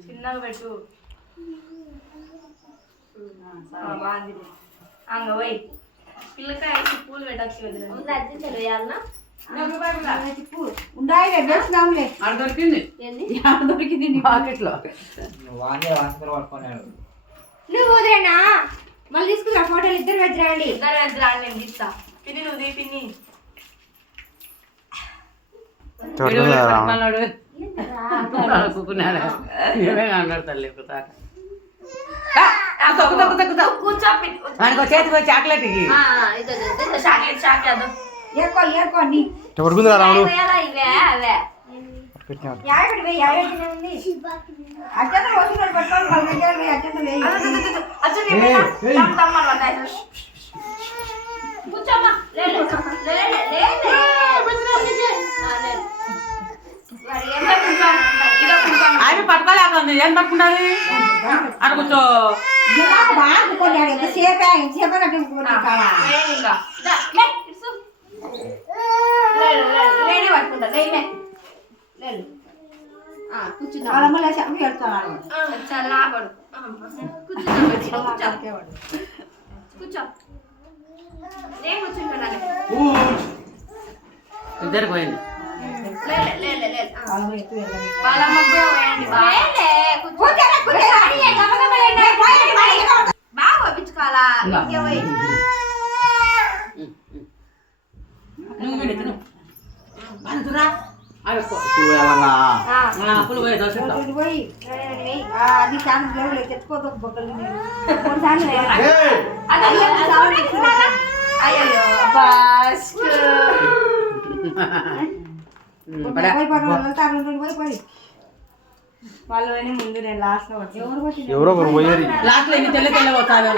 చిన్నగా పెట్టు బాగుంది అంగ పోయి పిల్లకాయ పూలు పెట్టచ్చు కదా అర్జెంట్ వేయాలన్నా దొరికింది పాకెట్లో నువ్వు వదిలేనా మళ్ళీ తీసుకురా ఫోటోలు ఇద్దరు వెద్దరండి నేను తీస్తా పిన్ని నువ్వు తీ పిన్ని చేతికి చాక్లెట్ ఎవరుకుందా రాముడు ఆయన పట్టుకోలేకుంది ఏం పట్టుకుంటుంది అని కూర్చో ఇద్దరు పోయింది బాగా పంపించుకోవాలా వాళ్ళు ముందు నేను లాస్ట్ ఎవరో ఒకరు పోయారు లాస్ట్ లో తెల్ల తెల్ల పోతాను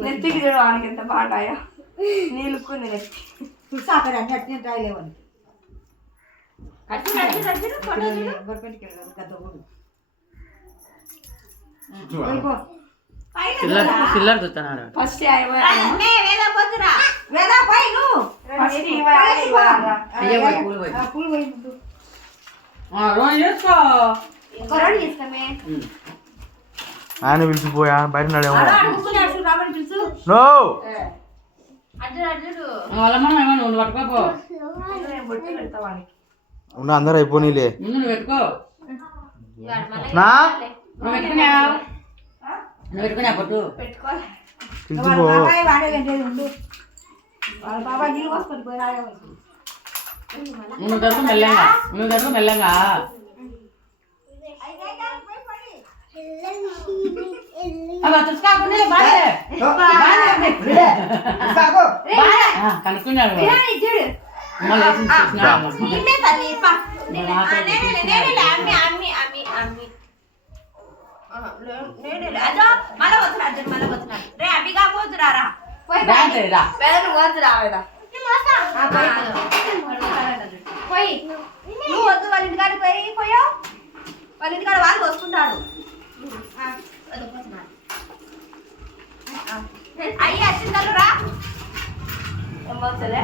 నెత్తికి చూడడానికి ఎంత బాగుంటాయో నీళ్ళుకుంది నెత్తి చూసాకరి అన్ని అట్నే రాయలేవని చిల్లర చూస్తున్నాడు ఫస్ట్ ఆయన పిలిచిపోయా బయట నడేమో నో పట్టుకోపో ఉన్న అందరూ అయిపోనీలే నువ్వు పెట్టుకో నా నువ్వు పెట్టుకున్నావు నువ్వు పెట్టుకున్నా పట్టు పిలిచిపో నువ్వు దొరకు మెల్లంగా మెల్లంగా కనుక్కున్నాడు మళ్ళా పోతున్నాడు రే అభిగా పోతున్నారా పోయి నువ్వు వద్దు వాళ్ళ ఇంటికాడ పోయో వాళ్ళ ఇంటికాడ వాళ్ళు వస్తుంటారు అయ్యి వచ్చిందారు రా ఏమవుతుందే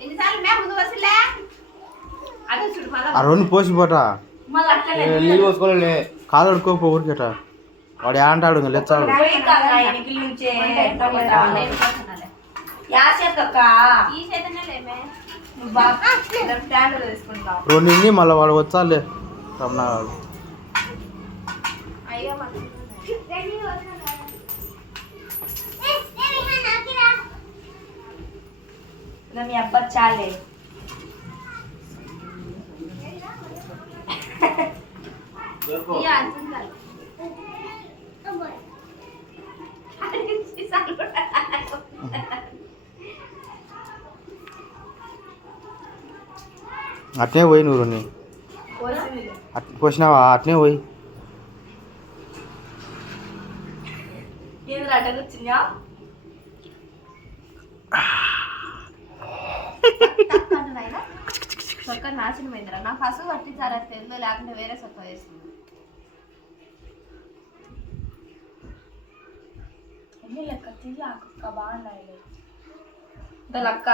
ఎన్నిసార్లు మే ముందు వస్తులే అదే చూడు ఆ రెండు పోసిపోటా మళ్ళీ అట్లనే నీళ్ళు పోసుకోలే కాలు అడుకోపో ఊరికేట వాడు ఏమంటాడు ఇంకా లేచాడు రెండు ఇన్ని మళ్ళీ వాడు వచ్చాలే రమణాడు మీ అబ్బా చాలే అట్నే పోయి నువ్వు రెండు పోసినావా అట్నే పోయి వచ్చిందా సొక్క నాశనమైందిరా నా ఫస్ట్ పట్టించారా తెల్లో లేకుంటే వేరే సొక్క వేస్తుంది లెక్క బాగుండాలి లక్క